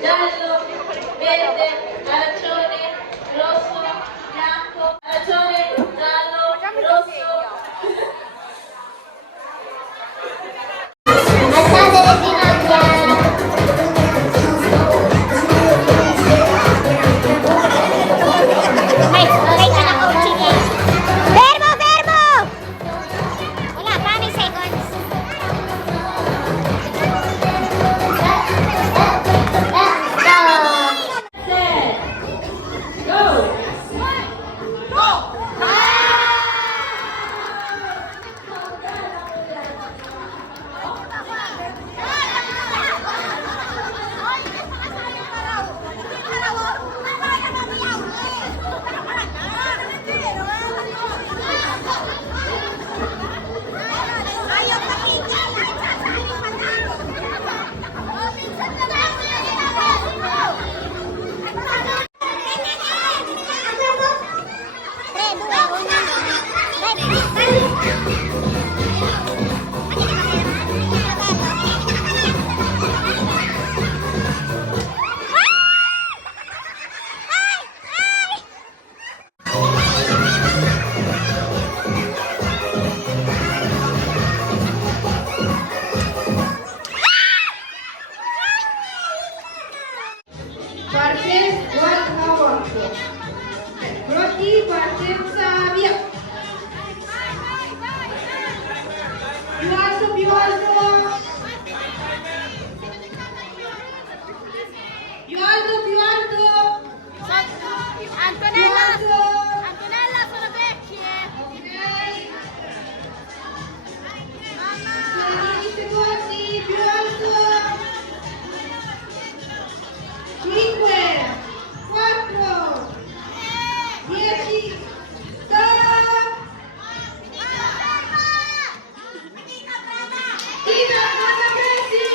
giallo, verde, arancione, rosso, bianco, arancione, giallo, rosso. Alzate le ginocchia. Ay, okay ka na, coach. Sige. Fermo, fermo! Wala pa, may seconds. Set, go! Parte, guarda, guarda. Pronti, partenza, via. Più alto, più alto. Più alto, più alto. Antonella! Più alto. Antonella, sono vecchie! Ok. 10 secondi, più alto. 5, 4, 10, stop! Tina, cosa pensi?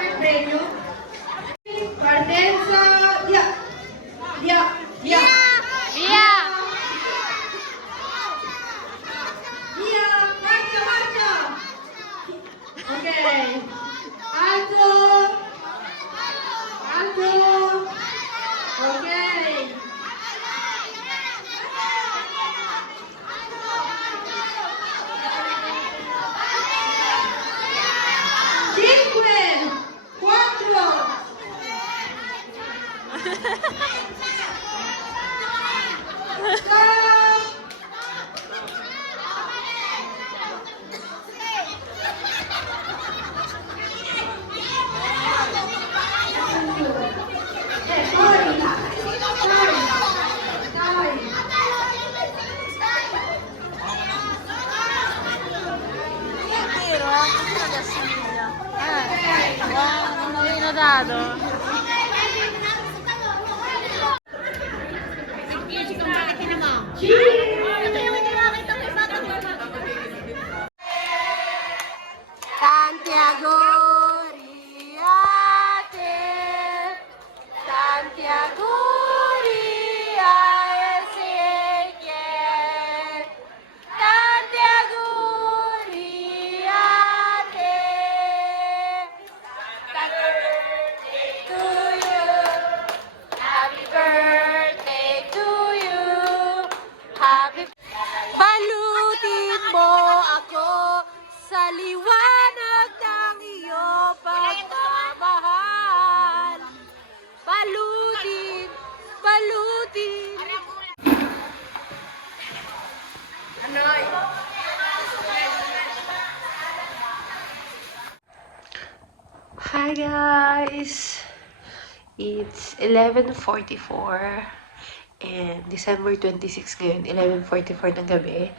Il premio. Partenza, via! Via! Via! Via! Via! Marcia, marcia! Ok. Alto! Alto! Ok. Cinque! Quattro! Stop! Fuori! Dai! Vero? Questo ti assomiglia. Non l'avevi notato? Tanti auguri a te, tanti auguri a Ezechiel, tanti auguri a te. Happy birthday to you, happy Palutin mo ako sa liwanag ng iyong pagmamahal. Palutin, palutin. Hi guys! It's 11:44 and December 26 ngayon, 11:44 ng gabi.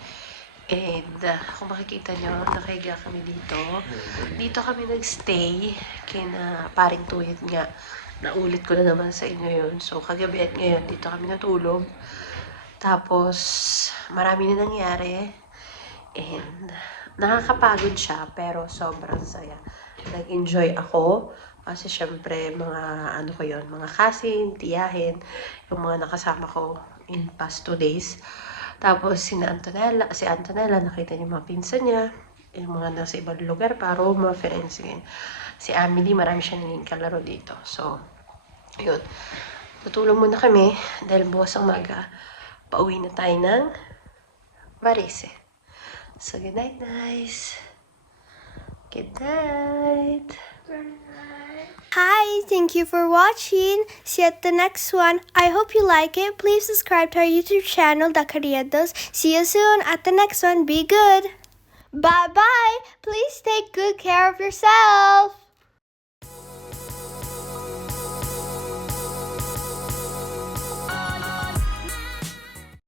And kung makikita nyo, nakahiga kami dito. Dito kami nagstay kina paring Tuyet nga. Naulit ko na naman sa inyo yun. So kagabi at ngayon, dito kami natulog. Tapos marami na nangyari. And nakakapagod siya pero sobrang saya. Nag-enjoy ako. Kasi syempre, mga ano ko yon, mga cousin, tiyahin, yung mga nakasama ko in past 2 days. Tapos si Antonella, nakita niyo mga pinsan niya, yung mga nasa ibang lugar pa, Roma, Firenze. Si Amelie, marami siya naging kalaro dito. So, yun. Tutulong muna kami dahil bukas ang maga. Pauwi na tayo ng Varese. So, good night, guys. Good night. Hi, thank you for watching. See you at the next one. I hope you like it. Please subscribe to our YouTube channel, The Carriedos. See you soon at the next one. Be good. Bye-bye. Please take good care of yourself.